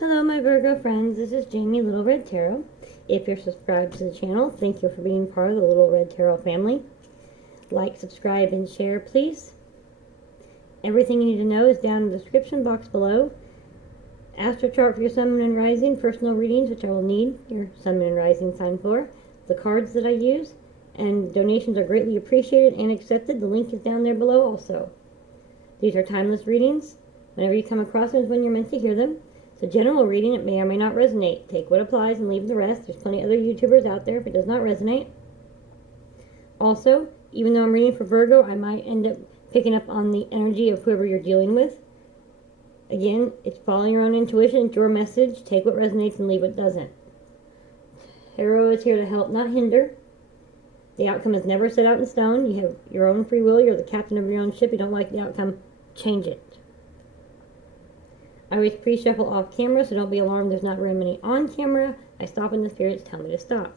Hello my Virgo friends, this is Jamie, Little Red Tarot. If you're subscribed to the channel, thank you for being part of the Little Red Tarot family. Like, subscribe, and share please. Everything you need to know is down in the description box below. Astro chart for your Sun, Moon, and Rising, personal readings, which I will need your Sun, Moon, and Rising sign for, the cards that I use, and donations are greatly appreciated and accepted. The link is down there below also. These are timeless readings. Whenever you come across them is when you're meant to hear them. It's a general reading. It may or may not resonate. Take what applies and leave the rest. There's plenty of other YouTubers out there if it does not resonate. Also, even though I'm reading for Virgo, I might end up picking up on the energy of whoever you're dealing with. Again, it's following your own intuition. It's your message. Take what resonates and leave what doesn't. Tarot is here to help, not hinder. The outcome is never set out in stone. You have your own free will. You're the captain of your own ship. You don't like the outcome, change it. I always pre-shuffle off camera, so don't be alarmed there's not very many on camera. I stop when the spirits tell me to stop.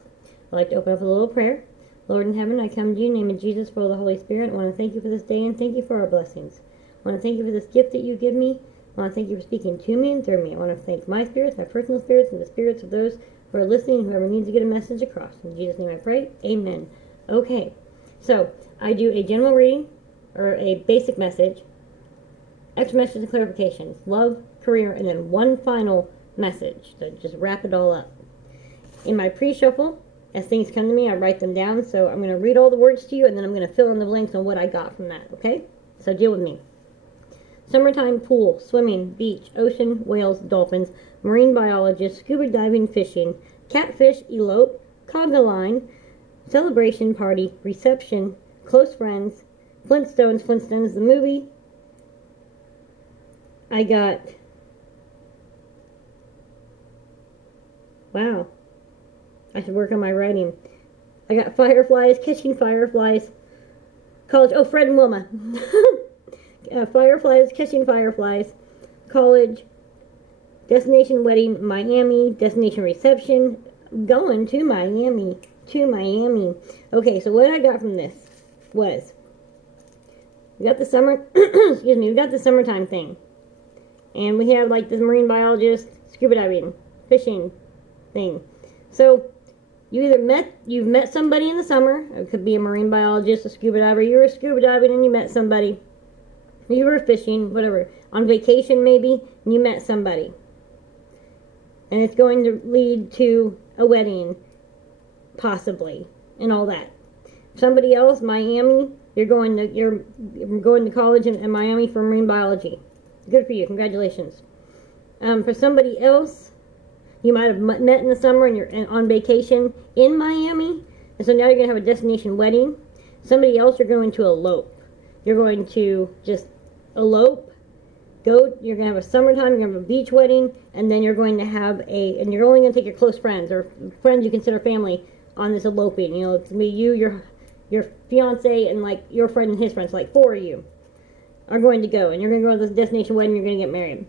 I'd like to open up with a little prayer. Lord in heaven, I come to you in the name of Jesus, full of the Holy Spirit. I want to thank you for this day and thank you for our blessings. I want to thank you for this gift that you give me. I want to thank you for speaking to me and through me. I want to thank my spirits, my personal spirits, and the spirits of those who are listening, whoever needs to get a message across. In Jesus' name I pray. Amen. Okay, so I do a general reading, or a basic message, extra message and clarifications, love, career, and then one final message to just wrap it all up. In my pre-shuffle, as things come to me, I write them down, so I'm going to read all the words to you, and then I'm going to fill in the blanks on what I got from that, okay? So deal with me. Summertime, pool, swimming, beach, ocean, whales, dolphins, marine biologist, scuba diving, fishing, catfish, elope, conga line, celebration party, reception, close friends, Flintstones the movie. I got, wow, I should work on my writing. I got fireflies, catching fireflies, college, oh, Fred and Wilma. Fireflies, catching fireflies, college, destination wedding, Miami, destination reception, going to Miami. Okay, so what I got from this was, we got the summer, excuse me, we got the summertime thing. And we have like this marine biologist, scuba diving, fishing thing. So you've met somebody in the summer. It could be a marine biologist, a scuba diver. You were scuba diving and you met somebody. You were fishing, whatever. On vacation maybe, and you met somebody. And it's going to lead to a wedding, possibly, and all that. Somebody else, Miami, you're going to college in Miami for marine biology. Good for you. Congratulations. For somebody else, you might have met in the summer and you're on vacation in Miami. And so now you're going to have a destination wedding. Somebody else, you're going to elope. You're going to just elope. You're going to have a summertime, you're going to have a beach wedding, and then you're going to have and you're only going to take your close friends, or friends you consider family, on this eloping. You know, it's going to be you, your fiance, and like your friend and his friends, like 4 of you are going to go, and you're going to go to this destination wedding, you're going to get married.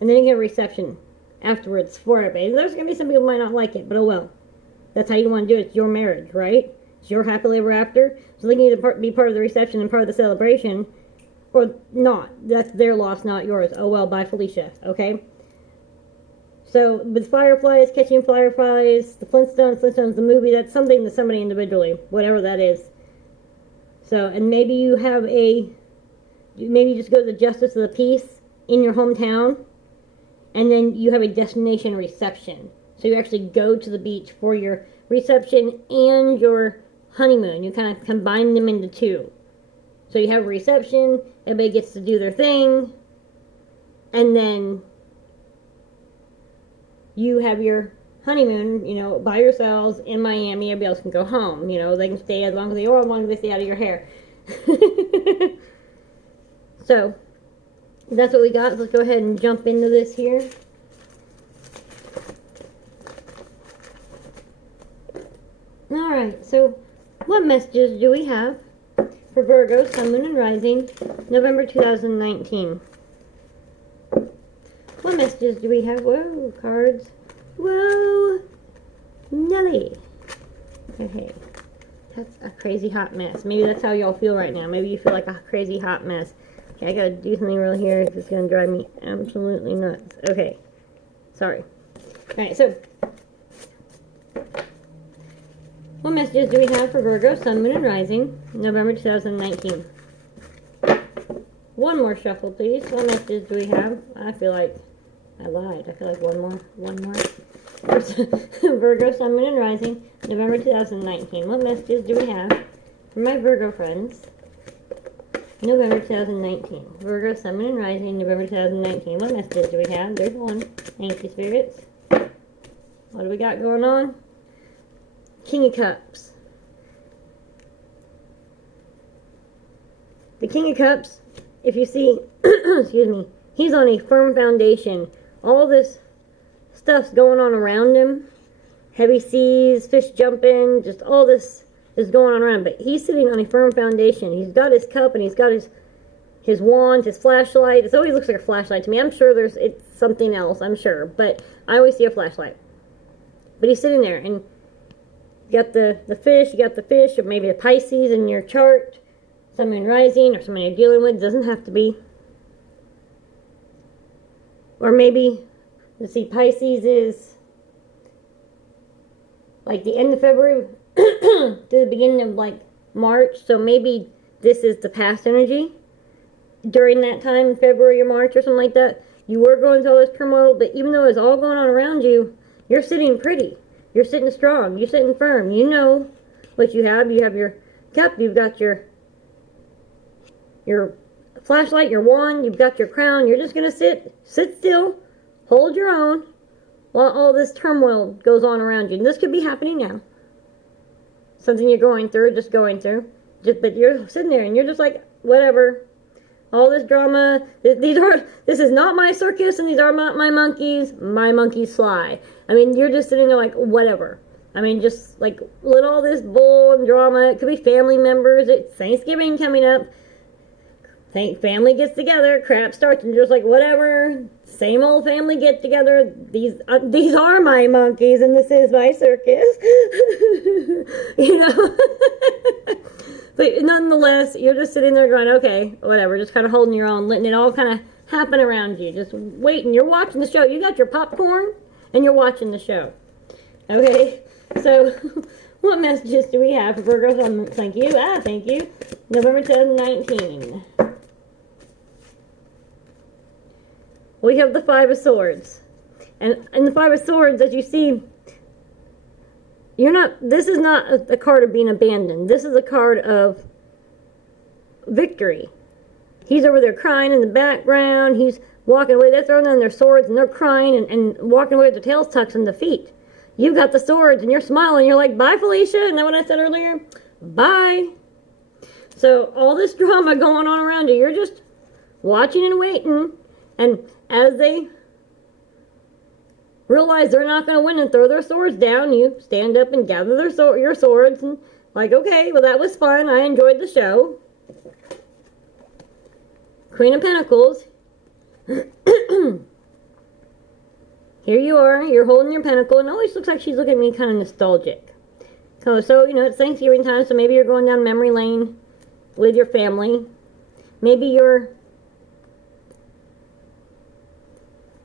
And then you get a reception afterwards for everybody. There's going to be some people who might not like it, but oh well. That's how you want to do it. It's your marriage, right? It's your happily ever after. So they can either be part of the reception and part of the celebration, or not. That's their loss, not yours. Oh well, bye Felicia, okay? So, with fireflies, catching fireflies, the Flintstones the movie, that's something to somebody individually, whatever that is. So, and maybe you have maybe you just go to the Justice of the Peace in your hometown, and then you have a destination reception. So you actually go to the beach for your reception and your honeymoon. You kind of combine them into two. So you have a reception, everybody gets to do their thing, and then you have your honeymoon, you know, by yourselves in Miami. Everybody else can go home. You know, they can stay as long as they are, as long as they stay out of your hair. So, that's what we got. Let's go ahead and jump into this here. Alright, so what messages do we have for Virgo, Sun, Moon, and Rising, November 2019? What messages do we have? Whoa, cards. Whoa, Nelly. Okay, that's a crazy hot mess. Maybe that's how y'all feel right now. Maybe you feel like a crazy hot mess. Okay, I gotta do something real here. It's gonna drive me absolutely nuts. Okay. Sorry. Alright, so what messages do we have for Virgo, Sun, Moon, and Rising, November 2019? One more shuffle, please. What messages do we have? I feel like I lied. I feel like one more. Virgo, Sun, Moon, and Rising, November 2019. What messages do we have for my Virgo friends? November 2019. Virgo, Sun, Moon, and Rising, November 2019. What messages do we have? There's one. Thank you, spirits. What do we got going on? King of Cups. The King of Cups, if you see, excuse me, he's on a firm foundation. All this stuff's going on around him. Heavy seas, fish jumping, just all this is going on around. But he's sitting on a firm foundation. He's got his cup and he's got his wand, his flashlight. It always looks like a flashlight to me. I'm sure it's something else, I'm sure. But I always see a flashlight. But he's sitting there, and you got the fish, or maybe a Pisces in your chart, Sun, Moon, Rising, or someone you're dealing with. It doesn't have to be. Or maybe, let's see, Pisces is like the end of February to the beginning of like March. So maybe this is the past energy during that time, February or March or something like that. You were going through all this turmoil, but even though it's all going on around you, you're sitting pretty. You're sitting strong. You're sitting firm. You know what you have. You have your cup. You've got your flashlight, your wand. You've got your crown. You're just going to sit still, hold your own while all this turmoil goes on around you. And this could be happening now. Something you're going through, just going through. But you're sitting there and you're just like, whatever. All this drama, this is not my circus and these are not my monkeys. My monkeys fly. I mean, you're just sitting there like, whatever. I mean, just like, let all this bull and drama. It could be family members. It's Thanksgiving coming up. Family gets together. Crap starts and just like, whatever. Same old family get together. These are my monkeys and this is my circus. You know? But nonetheless, you're just sitting there going, okay, whatever, just kind of holding your own, letting it all kind of happen around you. Just waiting. You're watching the show. You got your popcorn, and you're watching the show. Okay? So, what messages do we have for Virgo? Thank you. Thank you. November 2019. We have the Five of Swords. And in the Five of Swords, as you see, this is not a card of being abandoned. This is a card of victory. He's over there crying in the background. He's walking away. They're throwing down their swords and they're crying and walking away with their tails tucked in defeat. You've got the swords and you're smiling. You're like, bye, Felicia. Isn't that what I said earlier? Bye. So all this drama going on around you, you're just watching and waiting. And as they realize they're not going to win and throw their swords down, you stand up and gather your swords and like, okay, well, that was fun. I enjoyed the show. Queen of Pentacles. Here you are. You're holding your pentacle. And it always looks like she's looking at me kind of nostalgic. So, it's Thanksgiving time, so maybe you're going down memory lane with your family. Maybe you're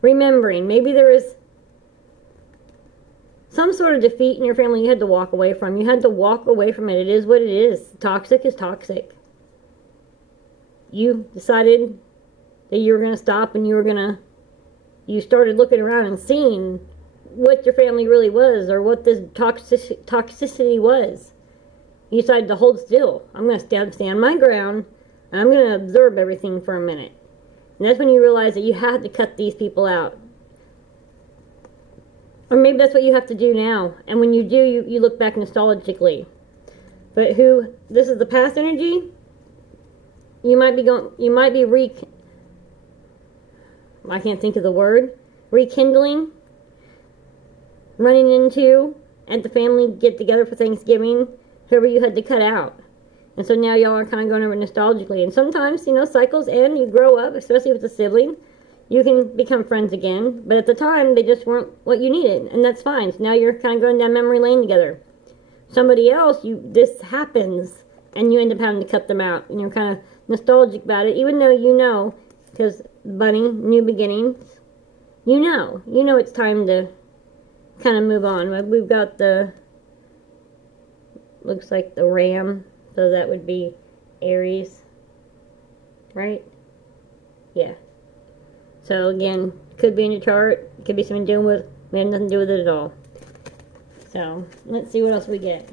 remembering. Maybe there is some sort of defeat in your family you had to walk away from. You had to walk away from it. It is what it is. Toxic is toxic. You decided that you were going to stop and you started looking around and seeing what your family really was or what this toxicity was. You decided to hold still. I'm going to stand my ground and I'm going to observe everything for a minute. And that's when you realize that you have to cut these people out. Or maybe that's what you have to do now. And when you do, you look back nostalgically. But this is the past energy. I can't think of the word. Rekindling. Running into at the family get together for Thanksgiving. Whoever you had to cut out. And so now y'all are kind of going over nostalgically. And sometimes, cycles end. You grow up, especially with a sibling. You can become friends again. But at the time, they just weren't what you needed. And that's fine. So now you're kind of going down memory lane together. Somebody else, this happens. And you end up having to cut them out. And you're kind of nostalgic about it. Even though you know, because Bunny, new beginnings. you know it's time to kind of move on. We've got the, looks like the Ram, so that would be Aries, right? Yeah. So again, could be in your chart, could be something dealing with, we have nothing to do with it at all. So let's see what else we get.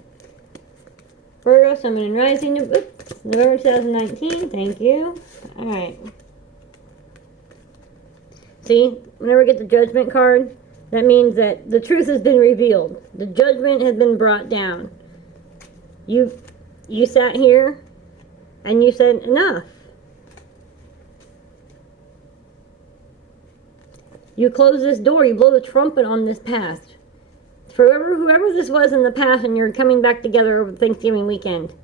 Virgo, Sun, Moon, and Rising, November 2019. Thank you. All right. See, whenever I get the Judgment card, that means that the truth has been revealed. The judgment has been brought down. You sat here and you said enough. You close this door. You blow the trumpet on this past. For whoever this was in the past, and you're coming back together over Thanksgiving weekend,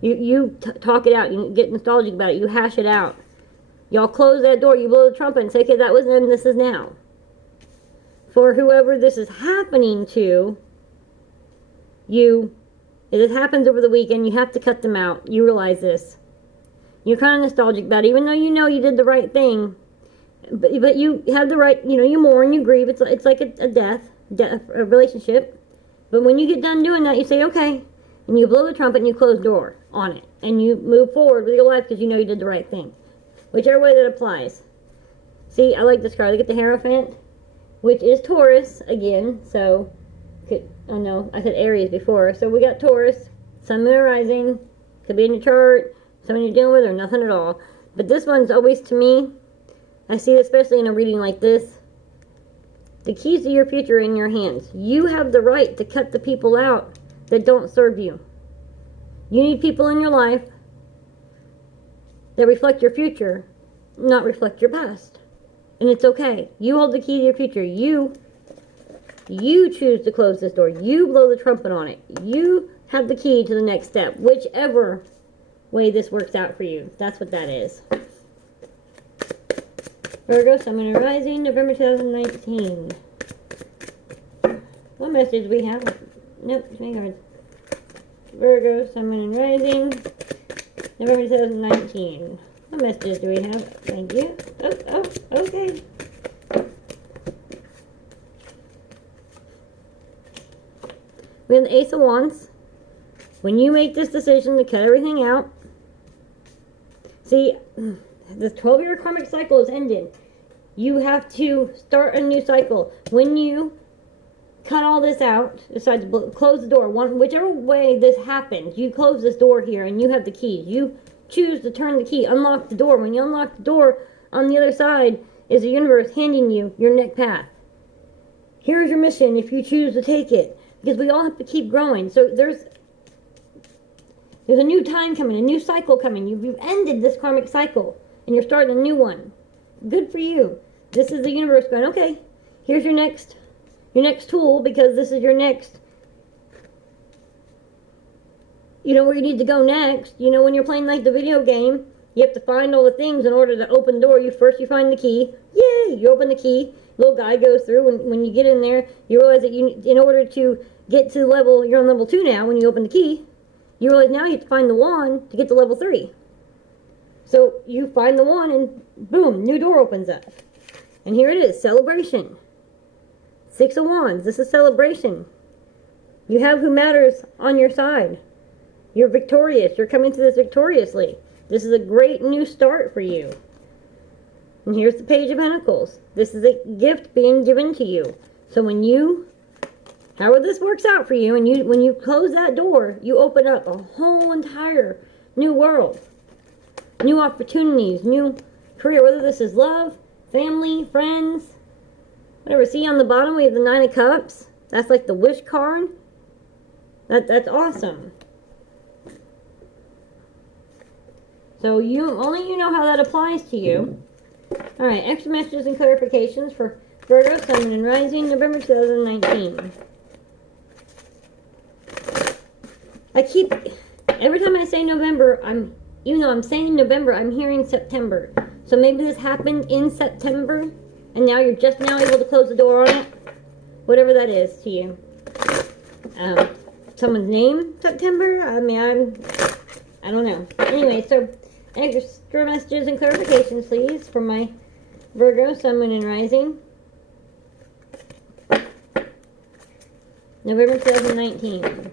you talk it out. You get nostalgic about it. You hash it out. Y'all close that door. You blow the trumpet and say, okay, that was then, this is now. For whoever this is happening to, if it happens over the weekend, you have to cut them out. You realize this. You're kind of nostalgic about it, even though you know you did the right thing. But you have the right, you mourn, you grieve. It's like a death, a relationship. But when you get done doing that, you say, okay. And you blow the trumpet and you close the door on it. And you move forward with your life because you know you did the right thing. Whichever way that applies. See, I like this card. Look at the Hierophant, which is Taurus again. So, oh no, I said Aries before. So we got Taurus, Sun, Moon, Rising. Could be in your chart, someone you're dealing with, or nothing at all. But this one's always, to me, I see it especially in a reading like this. The keys to your future are in your hands. You have the right to cut the people out that don't serve you. You need people in your life that reflect your future, not reflect your past. And it's okay. You hold the key to your future. You choose to close this door. You blow the trumpet on it. You have the key to the next step. Whichever way this works out for you. That's what that is. Virgo, Sun, Moon, and Rising, November 2019. What message do we have? Nope, too many cards. Virgo, Sun, Moon, and Rising, November 2019. What messages do we have? Thank you. Oh, okay. We have the Ace of Wands. When you make this decision to cut everything out, see, the 12-year karmic cycle is ended. You have to start a new cycle. When you cut all this out, decide to close the door, whichever way this happens, you close this door here and you have the keys. You choose to turn the key, unlock the door. When you unlock the door, on the other side is the universe handing you your next path. Here's your mission if you choose to take it. Because we all have to keep growing. So there's a new time coming, a new cycle coming. You've ended this karmic cycle and you're starting a new one. Good for you. This is the universe going, okay, here's your next tool, because this is your next, where you need to go next. When you're playing like the video game, you have to find all the things in order to open the door. You find the key. Yay! You open the key. Little guy goes through. When you get in there, you realize that in order to get to level, you're on level 2 now. When you open the key, you realize now you have to find the wand to get to level 3. So you find the wand and boom, new door opens up. And here it is, celebration. 6 of Wands, this is celebration. You have who matters on your side. You're victorious. You're coming to this victoriously. This is a great new start for you. And here's the Page of Pentacles. This is a gift being given to you. So however this works out for you, and when you close that door, you open up a whole entire new world. New opportunities, new career, whether this is love, family, friends, whatever. See, on the bottom we have the 9 of Cups. That's like the wish card. That's awesome. So only you know how that applies to you. Alright, extra messages and clarifications for Virgo, Sun, Moon, and Rising, November 2019. Every time I say November, even though I'm saying November, I'm hearing September. So maybe this happened in September, and now you're just now able to close the door on it. Whatever that is to you. Someone's name, September? I don't know. Anyway, so extra messages and clarifications, please, for my Virgo, Sun, Moon, and Rising. November 2019.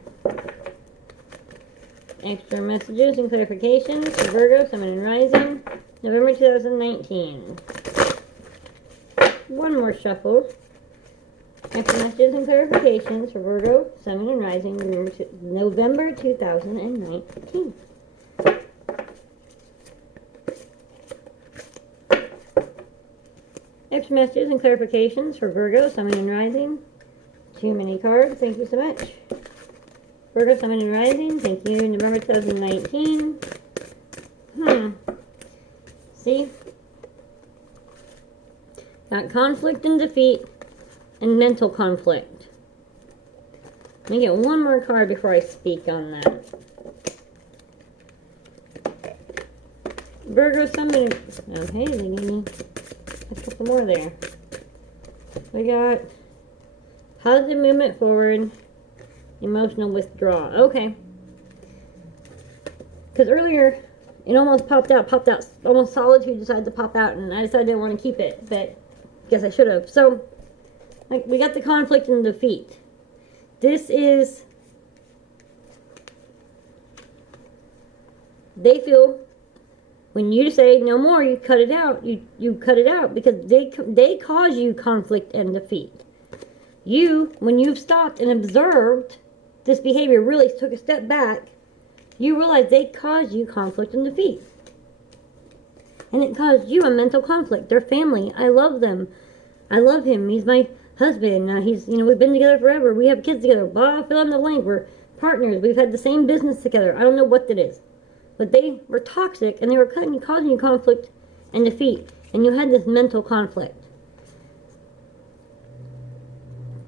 Extra messages and clarifications for Virgo, Sun, and Rising. November 2019. One more shuffle. Extra messages and clarifications for Virgo, Sun, and Rising. November 2019. Extra messages and clarifications for Virgo, Sun, and Rising. Too many cards. Thank you so much. Virgo, Sun, and Rising. Thank you. November 2019. See? Got conflict and defeat and mental conflict. Let me get one more card before I speak on that. Virgo, Sun, and... Okay, they gave me a couple more there. We got positive movement forward, emotional withdrawal. Okay. Because earlier, it almost popped out. Almost solitude decided to pop out, and I decided I didn't want to keep it, but I guess I should have. So, like, we got the conflict and defeat. This is... They feel... When you say no more, you cut it out. You cut it out because they cause you conflict and defeat. You, when you've stopped and observed this behavior, really took a step back, you realize they caused you conflict and defeat. And it caused you a mental conflict. They're family. I love them. I love him. He's my husband. He's, we've been together forever. We have kids together. Blah, fill in the blank. We're partners. We've had the same business together. I don't know what that is. But they were toxic, and they were causing you conflict and defeat. And you had this mental conflict.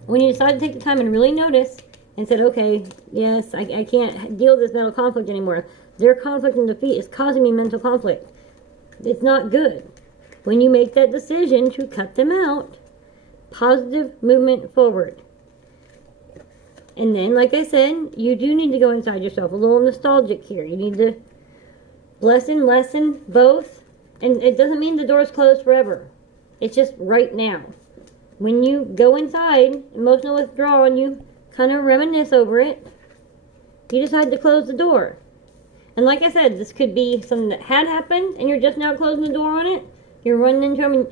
When you decide to take the time and really notice, and said, okay, yes, I can't deal with this mental conflict anymore. Their conflict and defeat is causing me mental conflict. It's not good. When you make that decision to cut them out, positive movement forward. And then, like I said, you do need to go inside yourself. A little nostalgic here. You need to lesson both. And it doesn't mean the door's closed forever. It's just right now. When you go inside, emotional withdrawal, and you kind of reminisce over it, you decide to close the door. And like I said, this could be something that had happened, and you're just now closing the door on it. You're running into them,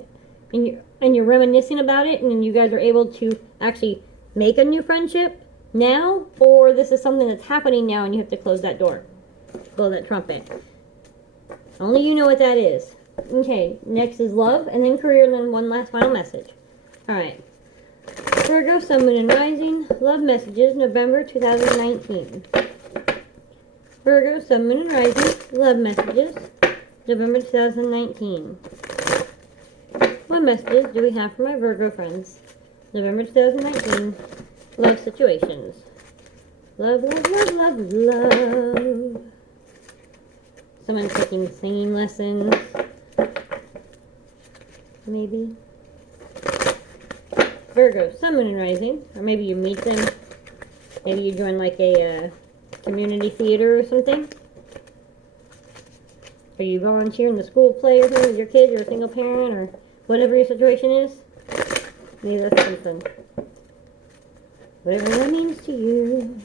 and you're reminiscing about it, and then you guys are able to actually make a new friendship now, or this is something that's happening now, and you have to close that door. Blow that trumpet. Only you know what that is. Okay, next is love, and then career, and then one last final message. Alright. Virgo, Sun, Moon, and Rising. Love messages, November 2019. Virgo, Sun, Moon, and Rising. Love messages, November 2019. What messages do we have for my Virgo friends? November 2019. Love situations. Love, love, love, love, love. Someone's taking singing lessons. Maybe. Virgo, Sun, Moon, and Rising. Or maybe you meet them. Maybe you join like a community theater or something. Or you volunteer in the school play or something with your kids, or a single parent, or whatever your situation is. Maybe that's something. Whatever that means to you.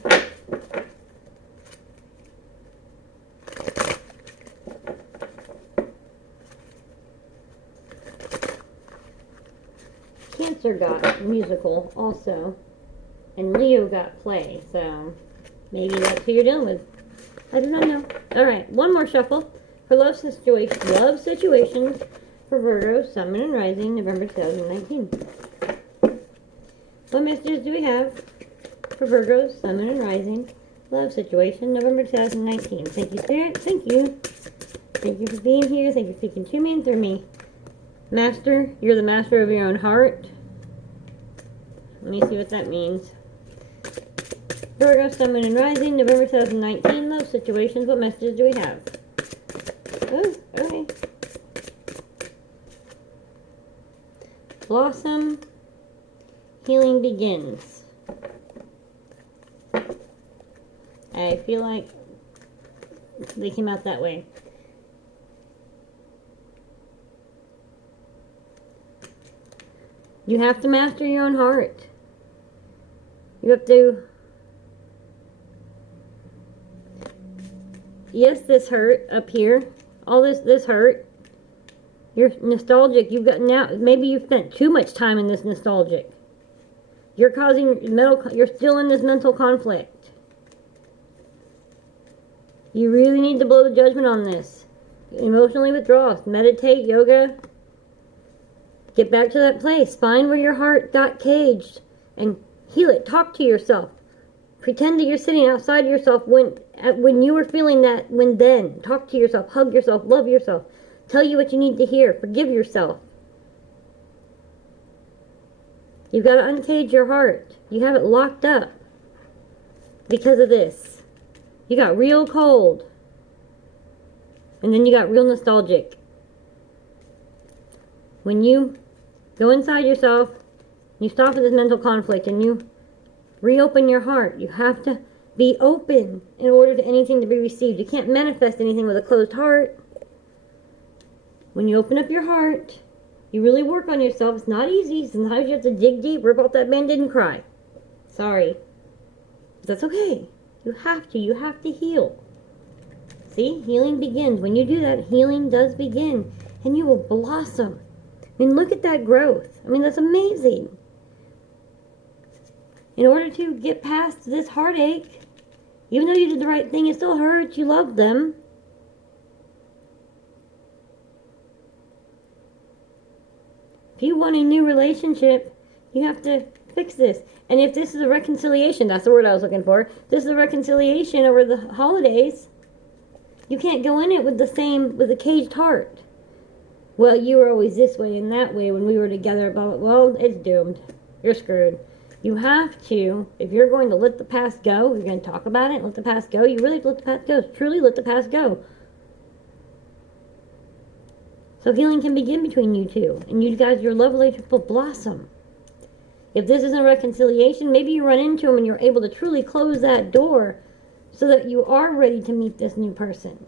Cancer got musical also. And Leo got play, so maybe that's who you're dealing with. I do not know. Alright, one more shuffle for love situations for Virgo, Sun, Moon, and Rising, November 2019. What messages do we have for Virgo, Sun, Moon, and Rising, love situation, November 2019? Thank you, Spirit. Thank you. Thank you for being here. Thank you for speaking to me and through me. Master, you're the master of your own heart. Let me see what that means. Virgo, Sun, Moon, and Rising, November 2019, love situations. What messages do we have? Oh, okay. Blossom, healing begins. I feel like they came out that way. You have to master your own heart. You have to... Yes, this hurt up here. All this hurt. You're nostalgic. You've got now, maybe you've spent too much time in this nostalgic. You're you're still in this mental conflict. You really need to blow the judgment on this. Emotionally withdraw. Meditate, yoga. Get back to that place. Find where your heart got caged and heal it. Talk to yourself. Pretend that you're sitting outside yourself when you were feeling that, then. Talk to yourself. Hug yourself. Love yourself. Tell you what you need to hear. Forgive yourself. You've got to uncage your heart. You have it locked up because of this. You got real cold. And then you got real nostalgic. When you go inside yourself, you stop with this mental conflict and you reopen your heart. You have to be open in order for anything to be received. You can't manifest anything with a closed heart. When you open up your heart, you really work on yourself. It's not easy. Sometimes you have to dig deep, rip off that band-aid and cry. Sorry. But that's okay. You have to heal. See? Healing begins. When you do that, healing does begin. And you will blossom. I mean, look at that growth. I mean, that's amazing. In order to get past this heartache, even though you did the right thing, it still hurts. You love them. If you want a new relationship, you have to fix this. And if this is a reconciliation, that's the word I was looking for. This is a reconciliation over the holidays. You can't go in it with a caged heart. Well, you were always this way and that way when we were together. But, well, it's doomed. You're screwed. You have to, if you're going to let the past go, you're going to talk about it, let the past go, you really have to let the past go. Truly let the past go. So healing can begin between you two. And you guys, your love relationship will blossom. If this isn't reconciliation, maybe you run into them and you're able to truly close that door so that you are ready to meet this new person.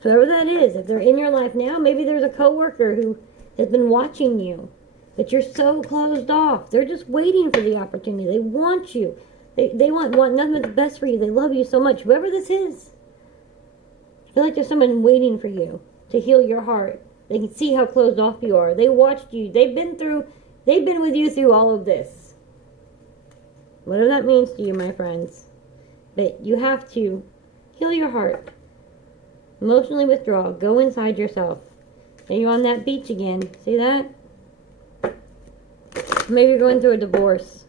Whoever that is, if they're in your life now, maybe there's a coworker who has been watching you, but you're so closed off. They're just waiting for the opportunity. They want you. They want nothing but the best for you. They love you so much. Whoever this is, I feel like there's someone waiting for you to heal your heart. They can see how closed off you are. They watched you. They've been with you through all of this. Whatever that means to you, my friends. But you have to heal your heart. Emotionally withdraw. Go inside yourself. And you're on that beach again. See that? Maybe you're going through a divorce.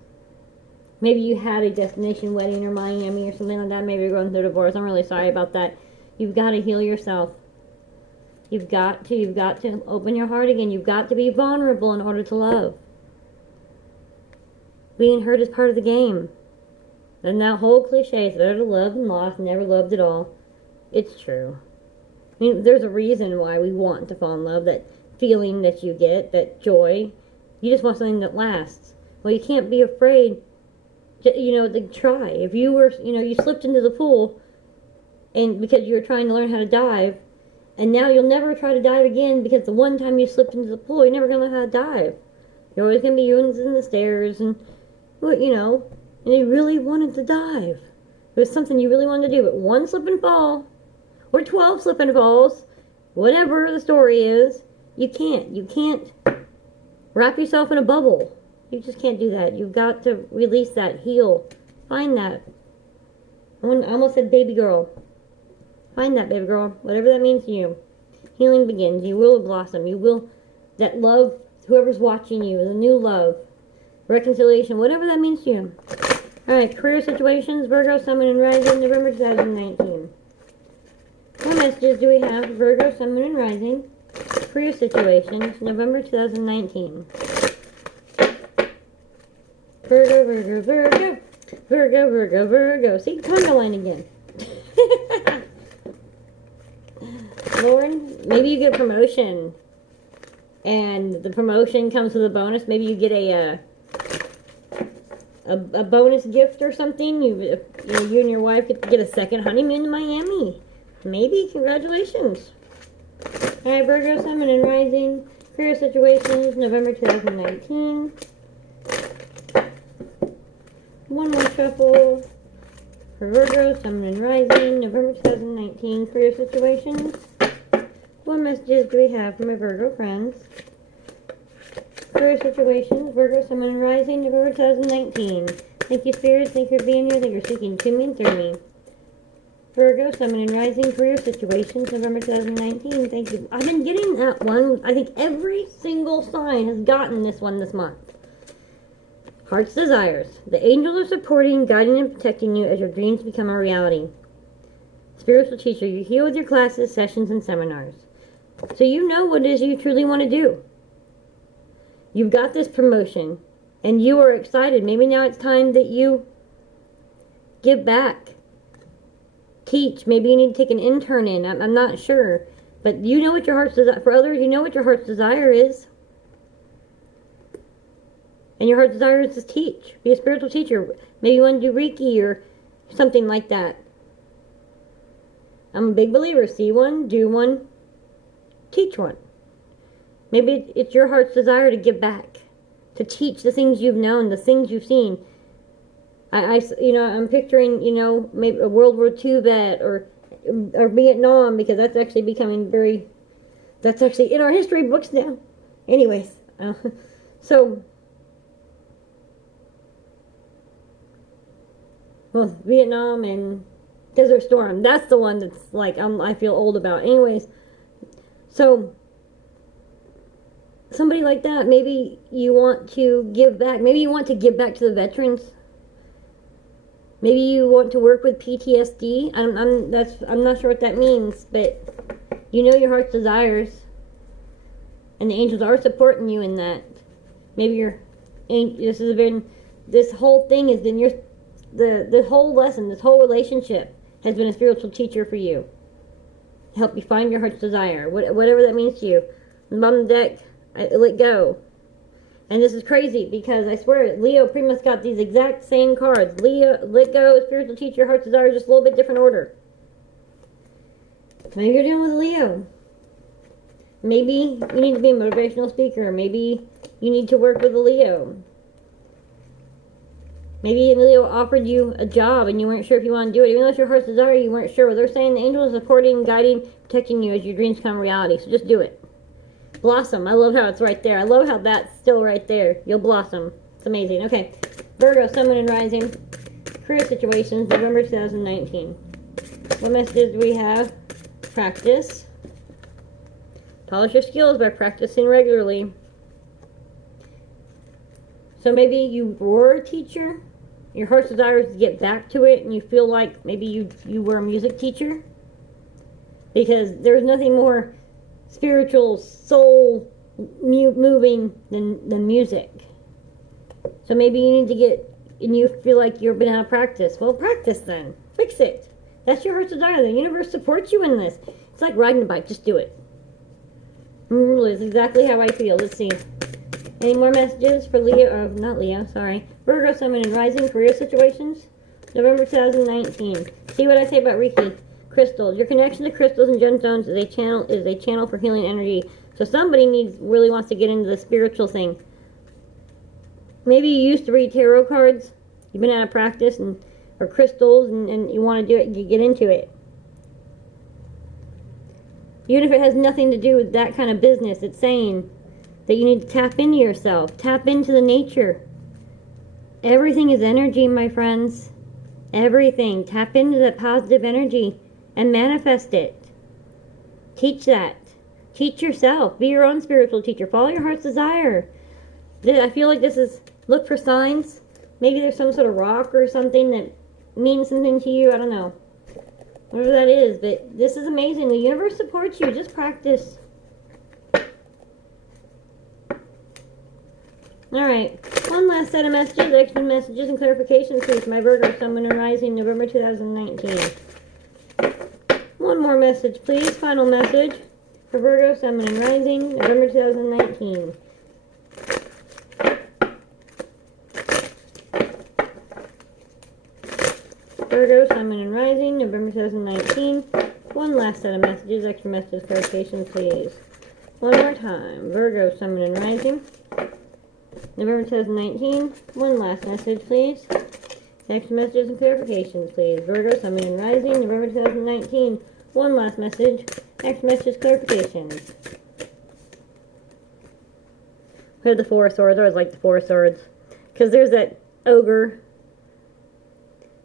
Maybe you had a destination wedding or Miami or something like that. Maybe you're going through a divorce. I'm really sorry about that. You've got to heal yourself. You've got to open your heart again. You've got to be vulnerable in order to love. Being hurt is part of the game. And that whole cliche, it's better to love than lost, never loved at all. It's true. I mean, there's a reason why we want to fall in love, that feeling that you get, that joy. You just want something that lasts. Well, you can't be afraid to try. If you were, you slipped into the pool and because you were trying to learn how to dive, and now you'll never try to dive again because the one time you slipped into the pool, you're never going to learn how to dive. You're always going to be in the stairs and you really wanted to dive. It was something you really wanted to do, but one slip and fall, or 12 slip and falls, whatever the story is, you can't wrap yourself in a bubble. You just can't do that. You've got to release that, heal, find that. I almost said baby girl. Find that baby girl, whatever that means to you. Healing begins. You will blossom. You will, that love, whoever's watching you, the new love, reconciliation, whatever that means to you. Alright, career situations, Virgo, Sun, and Rising, November 2019. What messages do we have for Virgo, Sun, and Rising? Career situations, November 2019. Virgo, Virgo, Virgo. Virgo, Virgo, Virgo. See, tongue line again. Lauren, maybe you get a promotion. And the promotion comes with a bonus. Maybe you get a bonus gift or something. You and your wife get a second honeymoon in Miami. Maybe. Congratulations. Alright, Virgo, Sun, and Rising. Career situations, November 2019. One more shuffle for Virgo, Sun and Rising, November 2019, career situations. What messages do we have for my Virgo friends? Career situations, Virgo, Sun and Rising, November 2019. Thank you, Spirit. Thank you for being here. Thank you for speaking to me and through me. Virgo, Sun and Rising, career situations, November 2019. Thank you. I've been getting that one. I think every single sign has gotten this one this month. Heart's desires. The angels are supporting, guiding, and protecting you as your dreams become a reality. Spiritual teacher, you heal with your classes, sessions, and seminars. So you know what it is you truly want to do. You've got this promotion, and you are excited. Maybe now it's time that you give back. Teach. Maybe you need to take an intern in. I'm not sure. But you know what your heart's desire, for others, you know what your heart's desire is. And your heart's desire is to teach. Be a spiritual teacher. Maybe you want to do Reiki or something like that. I'm a big believer. See one, do one, teach one. Maybe it's your heart's desire to give back. To teach the things you've known, the things you've seen. I'm picturing, maybe a World War II vet or Vietnam, because that's actually becoming that's actually in our history books now. Anyways, Vietnam and Desert Storm, that's the one that's like, I feel old about. Anyways, so somebody like that, maybe you want to give back. Maybe you want to give back to the veterans. Maybe you want to work with PTSD. I'm not sure what that means, but you know your heart's desires, and the angels are supporting you in that. Maybe this whole thing has been the whole lesson, this whole relationship has been a spiritual teacher for you. To help you find your heart's desire, whatever that means to you. On the bottom of the deck, I let go. And this is crazy because I swear, Leo pretty much got these exact same cards. Leo, let go, spiritual teacher, heart's desire, just a little bit different order. Maybe you're dealing with a Leo. Maybe you need to be a motivational speaker. Maybe you need to work with a Leo. Maybe Leo offered you a job and you weren't sure if you want to do it. Even though it's your heart's desire, you weren't sure. Well, they're saying the angels are supporting, guiding, protecting you as your dreams become reality. So just do it. Blossom. I love how it's right there. I love how that's still right there. You'll blossom. It's amazing. Okay. Virgo, Sun and Rising. Career situations, November 2019. What messages do we have? Practice. Polish your skills by practicing regularly. So maybe you were a teacher. Your heart's desire is to get back to it, and you feel like maybe you were a music teacher. Because there's nothing more spiritual, soul moving than music. So maybe you need to and you feel like you've been out of practice. Well, practice then. Fix it. That's your heart's desire. The universe supports you in this. It's like riding a bike. Just do it. That's exactly how I feel. Let's see. Any more messages for Leo? Not Leo, sorry. Virgo, Sun and Rising, career situations. November 2019. See what I say about Reiki. Crystals. Your connection to crystals and gemstones is a channel for healing energy. So somebody really wants to get into the spiritual thing. Maybe you used to read tarot cards. You've been out of practice or crystals and you want to do it. You get into it. Even if it has nothing to do with that kind of business, it's saying that you need to tap into yourself. Tap into the nature. Everything is energy, my friends. Everything. Tap into that positive energy and manifest it. Teach that. Teach yourself. Be your own spiritual teacher. Follow your heart's desire. I feel like this is, look for signs. Maybe there's some sort of rock or something that means something to you. I don't know. Whatever that is. But this is amazing. The universe supports you. Just practice. Alright. One last set of messages. Extra messages and clarifications, please. My Virgo, Sun and Rising, November 2019. One more message, please. Final message for Virgo, Sun and Rising, November 2019. Virgo, Sun and Rising, November 2019. One last set of messages, extra message clarification, please. One more time. Virgo, Sun and Rising, November 2019. One last message, please. Extra messages and clarifications, please. Virgo, Sun, Moon, and Rising, November 2019. One last message. Extra messages, clarifications. We have the Four of Swords. I always like the Four of Swords. Because there's that ogre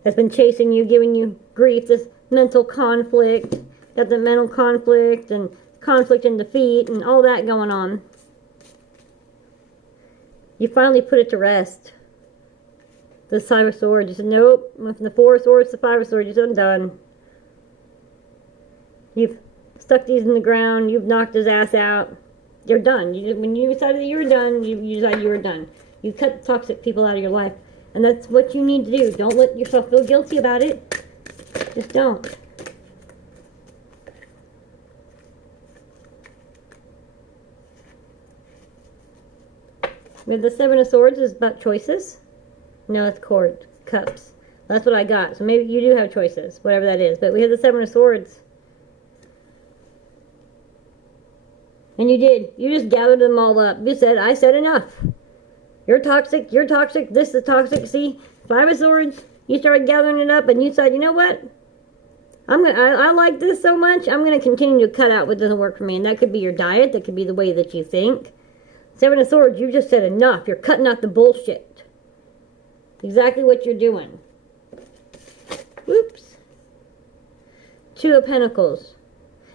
that's been chasing you, giving you grief, this mental conflict. Got the mental conflict and conflict and defeat and all that going on. You finally put it to rest. The Five of Swords. You said, nope. Went from the Four of Swords to the Five of Swords. You said, I'm done. You've stuck these in the ground. You've knocked his ass out. You're done. When you decided that you were done, you decided you were done. You cut the toxic people out of your life. And that's what you need to do. Don't let yourself feel guilty about it. Just don't. We have the Seven of Swords is about choices. No, it's cups. That's what I got. So maybe you do have choices, whatever that is. But we have the Seven of Swords. And you did. You just gathered them all up. You said, I said enough. You're toxic. You're toxic. This is toxic. See? Five of Swords. You started gathering it up and you said, you know what? I like this so much. I'm going to continue to cut out what doesn't work for me. And that could be your diet. That could be the way that you think. Seven of Swords, you just said enough. You're cutting out the bullshit. Exactly what you're doing. Whoops. Two of Pentacles.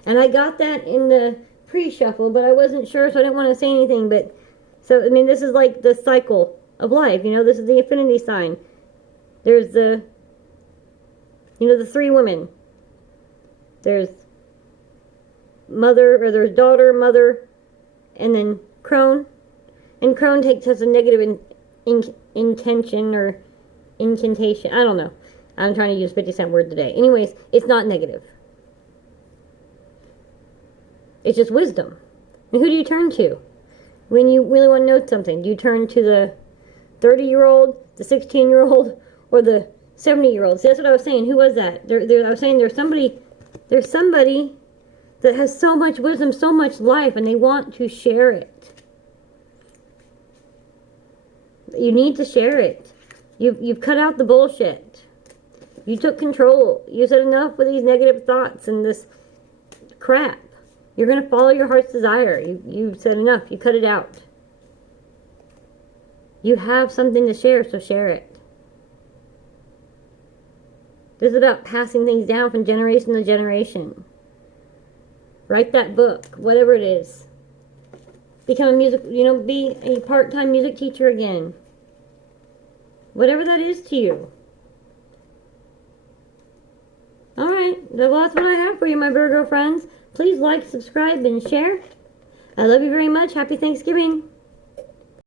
And I got that in the pre-shuffle, but I wasn't sure, so I didn't want to say anything. But so, I mean, this is like the cycle of life. You know, this is the infinity sign. There's the, you know, the three women. There's mother, or there's daughter, mother, and then crone. And crone has a negative intention or incantation. I don't know. I'm trying to use 50-cent word today. Anyways, it's not negative. It's just wisdom. And who do you turn to when you really want to know something? Do you turn to the 30-year-old, the 16-year-old, or the 70-year-old? See, that's what I was saying. Who was that? I was saying there's somebody that has so much wisdom, so much life, and they want to share it. You need to share it. You've cut out the bullshit. You took control. You said enough with these negative thoughts and this crap. You're going to follow your heart's desire. You said enough. You cut it out. You have something to share, so share it. This is about passing things down from generation to generation. Write that book, whatever it is. Become a music, be a part-time music teacher again. Whatever that is to you. Alright, well, that's what I have for you, my Virgo friends. Please like, subscribe, and share. I love you very much. Happy Thanksgiving.